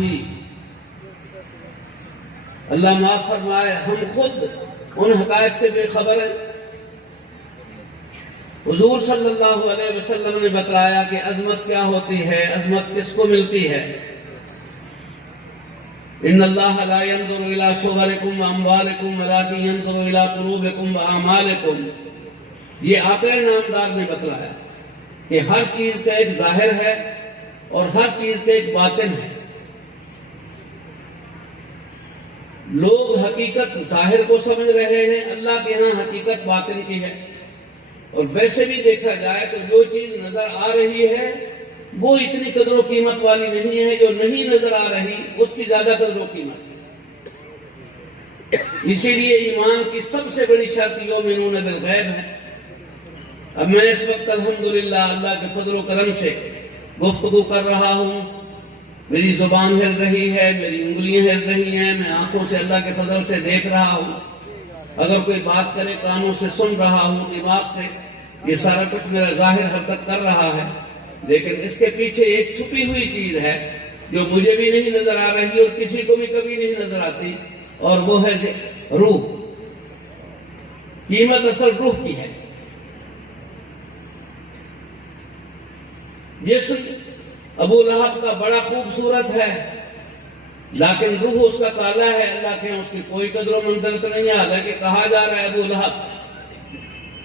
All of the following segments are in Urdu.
بھی اللہ معاف فرمائے ہم خود ان حقائق سے بے خبر ہیں۔ حضور صلی اللہ علیہ وسلم نے بتلایا کہ عظمت کیا ہوتی ہے، عظمت کس کو ملتی ہے۔ ان اللہ لا ينظر الى صورکم واموالکم ولکن ينظر الى قلوبکم واعمالکم، یہ آقا نامدار نے بتلایا کہ ہر چیز کا ایک ظاہر ہے اور ہر چیز کا ایک باطن ہے۔ لوگ حقیقت ظاہر کو سمجھ رہے ہیں، اللہ کے ہاں حقیقت باطن کی ہے۔ اور ویسے بھی دیکھا جائے تو جو چیز نظر آ رہی ہے وہ اتنی قدر و قیمت والی نہیں ہے، جو نہیں نظر آ رہی اس کی زیادہ قدر و قیمت ہے۔ اسی لیے ایمان کی سب سے بڑی شرط یؤمنون بالغیب ہے۔ اب میں اس وقت الحمدللہ اللہ کے فضل و کرم سے گفتگو کر رہا ہوں، میری زبان ہل رہی ہے، میری انگلیاں ہل رہی ہیں، میں آنکھوں سے اللہ کے فضل سے دیکھ رہا ہوں، اگر کوئی بات کرے کانوں سے سن رہا ہوں، دماغ سے یہ سارا کچھ میرا ظاہر حرکت کر رہا ہے، لیکن اس کے پیچھے ایک چھپی ہوئی چیز ہے جو مجھے بھی نہیں نظر آ رہی اور کسی کو بھی کبھی نہیں نظر آتی، اور وہ ہے روح۔ قیمت اصل روح کی ہے۔ جسم ابو لہب کا بڑا خوبصورت ہے، لیکن روح اس کا کالا ہے، اللہ کے اس کی کوئی قدر و منزلت نہیں ہے۔ حالانکہ کہا جا رہا ہے ابو لہب،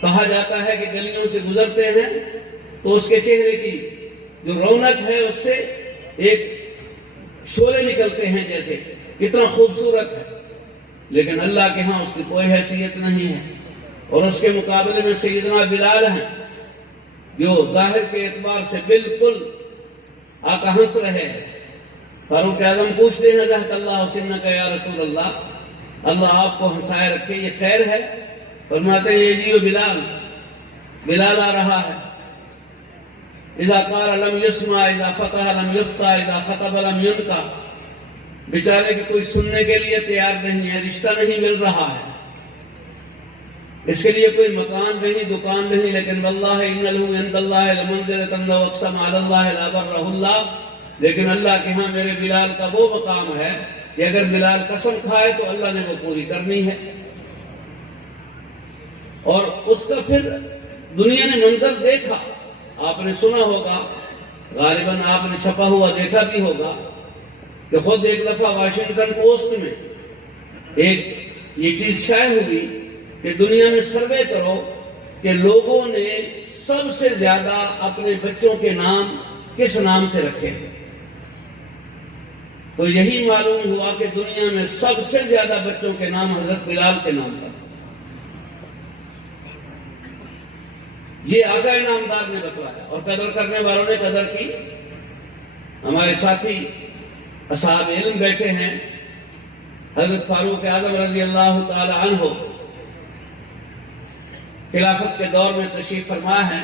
کہا جاتا ہے کہ گلیوں سے گزرتے ہیں تو اس کے چہرے کی جو رونق ہے اس سے ایک شعلے نکلتے ہیں، جیسے کتنا خوبصورت ہے، لیکن اللہ کے ہاں اس کی کوئی حیثیت نہیں ہے۔ اور اس کے مقابلے میں سیدنا بلال ہیں جو ظاہر کے اعتبار سے بالکل آقا ہنس رہے ہیں۔ فاروق اعظم پوچھتے ہیں رحمۃ اللہ سنک یا رسول اللہ، اللہ آپ کو ہنسائے رکھے، یہ خیر ہے؟ فرماتے ہیں یہ جیو بلال آ رہا ہے، اذا قال لم يسمع، اذا فتح لم يفتح، اذا خطب لم ينطق، بیچارے کہ کوئی سننے کے لیے تیار نہیں ہے، رشتہ نہیں مل رہا ہے، اس کے لیے کوئی مکان نہیں، دکان نہیں، لیکن واللہ ان له عند الله لمنزلۃ لو اقسم على الله لبره الله، لیکن اللہ کے ہاں میرے بلال کا وہ مقام ہے کہ اگر بلال قسم کھائے تو اللہ نے وہ پوری کرنی ہے۔ اور اس کا پھر دنیا نے منظر دیکھا، آپ نے سنا ہوگا، غالباً آپ نے چھپا ہوا دیکھا بھی ہوگا کہ خود ایک دفعہ واشنگٹن پوسٹ میں ایک یہ چیز شائع ہوئی کہ دنیا میں سروے کرو کہ لوگوں نے سب سے زیادہ اپنے بچوں کے نام کس نام سے رکھے، تو یہی معلوم ہوا کہ دنیا میں سب سے زیادہ بچوں کے نام حضرت بلال کے نام پر۔ یہ آقا نامدار نے بتلایا اور قدر کرنے والوں نے قدر کی۔ ہمارے ساتھی اصحاب علم بیٹھے ہیں، حضرت فاروق اعظم رضی اللہ تعالی عنہ خلافت کے دور میں تشریف فرما ہے۔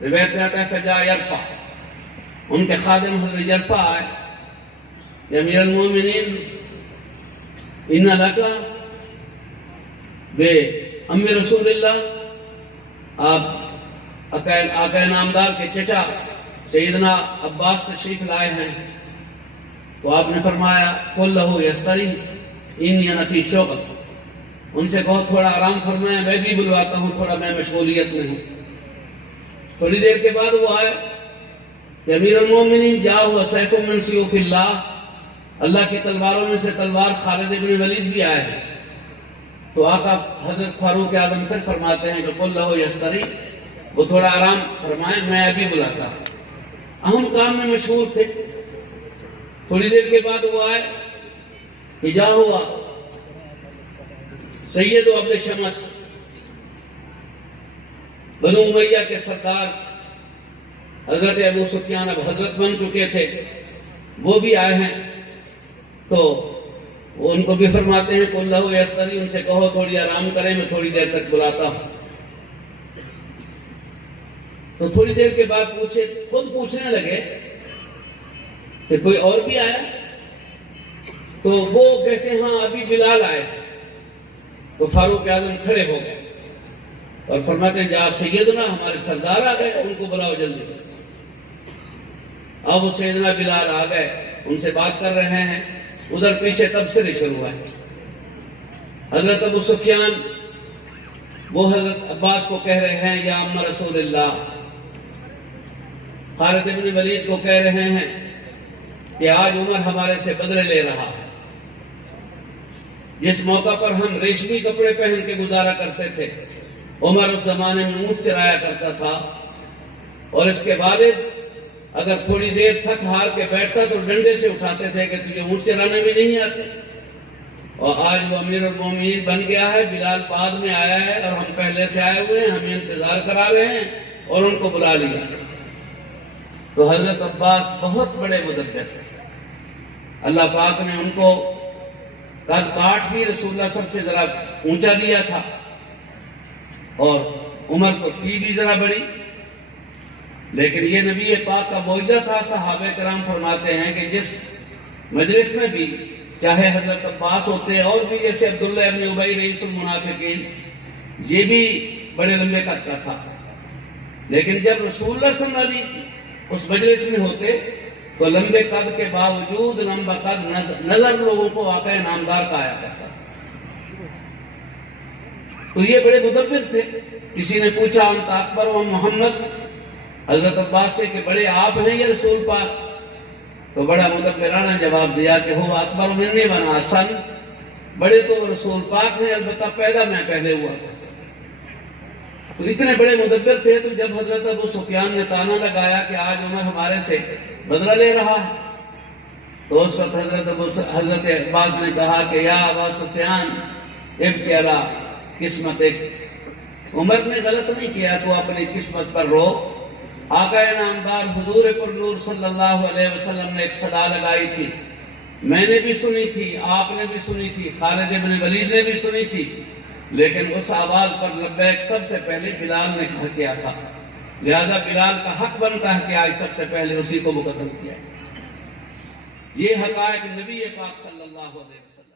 روایت میں آتا ہے فجاء یرفع، ان کے خادم حضرت یرفع آئے، یا امیر المومنین ان لکا بے ام رسول اللہ، آپ آقا نامدار کے چچا سیدنا عباس تشریف لائے ہیں، تو آپ نے فرمایا قل لہ یستری انی انا فی شغل، ان سے کہو تھوڑا آرام فرمائیں، میں بھی بلواتا ہوں، تھوڑا میں مشغولیت میں ہوں۔ تھوڑی دیر کے بعد وہ آئے کہ امیر المومنین جا ہوا سیف من سیوف اللہ، اللہ کی تلواروں میں سے تلوار خالد بن ولید بھی آئے ہیں۔ تو آقا حضرت فاروق اعظم پھر فرماتے ہیں کہ قل لہ یستری، وہ تھوڑا آرام فرمائیں، میں ابھی بلاتا ہوں، اہم کام میں مشغول تھے۔ تھوڑی دیر کے بعد وہ آئے کہ جا ہوا سید عبد شمس، بنو امیہ کے سردار حضرت ابو سفیان اب حضرت بن چکے تھے، وہ بھی آئے ہیں، تو وہ ان کو بھی فرماتے ہیں قل لہ یستری، ان سے کہو تھوڑی آرام کریں، میں تھوڑی دیر تک بلاتا ہوں۔ تو تھوڑی دیر کے بعد خود پوچھنے لگے کہ کوئی اور بھی آیا؟ تو وہ کہتے ہیں ہاں ابھی بلال آئے۔ تو فاروق اعظم کھڑے ہو گئے اور فرماتے ہیں جا سیدنا، ہمارے سردار آ گئے، ان کو بلاؤ جلدی۔ اب وہ سیدنا بلال آ گئے ان سے بات کر رہے ہیں، ادھر پیچھے تبصرے شروع ہے۔ حضرت ابو سفیان وہ حضرت عباس کو کہہ رہے ہیں یا ام رسول اللہ، خالد بن ولید کو کہہ رہے ہیں کہ آج عمر ہمارے سے بدلے لے رہا ہے۔ جس موقع پر ہم ریشمی کپڑے پہن کے گزارا کرتے تھے، عمر اس زمانے میں اونٹ چرایا کرتا تھا، اور اس کے والد اگر تھوڑی دیر تھک ہار کے بیٹھتا تو ڈنڈے سے اٹھاتے تھے کہ تجھے اونٹ چرانے بھی نہیں آتے۔ اور آج وہ امیر المومنین بن گیا ہے، بلال بعد میں آیا ہے اور ہم پہلے سے آئے ہوئے ہیں، ہمیں انتظار کرا رہے ہیں اور ان کو بلا لیا۔ تو حضرت عباس بہت بڑے مدبر تھے، اللہ پاک نے ان کو قد کاٹ بھی رسول اللہ صلی اللہ علیہ وسلم سے ذرا اونچا دیا تھا، اور عمر تو تھی بھی ذرا بڑی، لیکن یہ نبی پاک کا معجزہ تھا۔ صحابہ کرام فرماتے ہیں کہ جس مجلس میں بھی چاہے حضرت عباس ہوتے اور بھی جیسے عبداللہ ابن ابی رئیس المنافقین، یہ بھی بڑے لمبے قد کا تھا، لیکن جب رسول اللہ صلی اللہ علیہ وسلم اس مجلس میں ہوتے تو لمبے قد کے باوجود لمبا قد نظر لوگوں کو آقا نامدار کا آیا کرتا تھا۔ تو یہ بڑے مدبر تھے۔ کسی نے پوچھا انت اکبر و محمد، حضرت عباس سے کہ بڑے آپ ہیں یا رسول پاک؟ تو بڑا مدبرانہ جواب دیا کہ ہو اکبر منی بنا سن، بڑے تو رسول پاک ہیں، البتہ پیدا میں پہلے ہوا تھا۔ تو اتنے بڑے مدبر تھے۔ تو جب حضرت ابو سفیان نے تانا لگایا کہ آج عمر ہمارے سے بدلہ لے رہا ہے، تو اس وقت حضرت عباس نے کہا کہ یا ابا سفیان ابکی علی قسمتک، عمر نے غلط نہیں کیا، تو اپنی قسمت پر رو۔ آقا نامدار حضور پر نور صلی اللہ علیہ وسلم نے ایک صدا لگائی تھی، میں نے بھی سنی تھی، آپ نے بھی سنی تھی، خالد بن ولید نے بھی سنی تھی، لیکن اس آواز پر لبیک سب سے پہلے بلال نے کہا کیا تھا، لہذا بلال کا حق بنتا ہے کہ آج سب سے پہلے اسی کو مقدم کیا۔ یہ حقائق نبی پاک صلی اللہ علیہ وسلم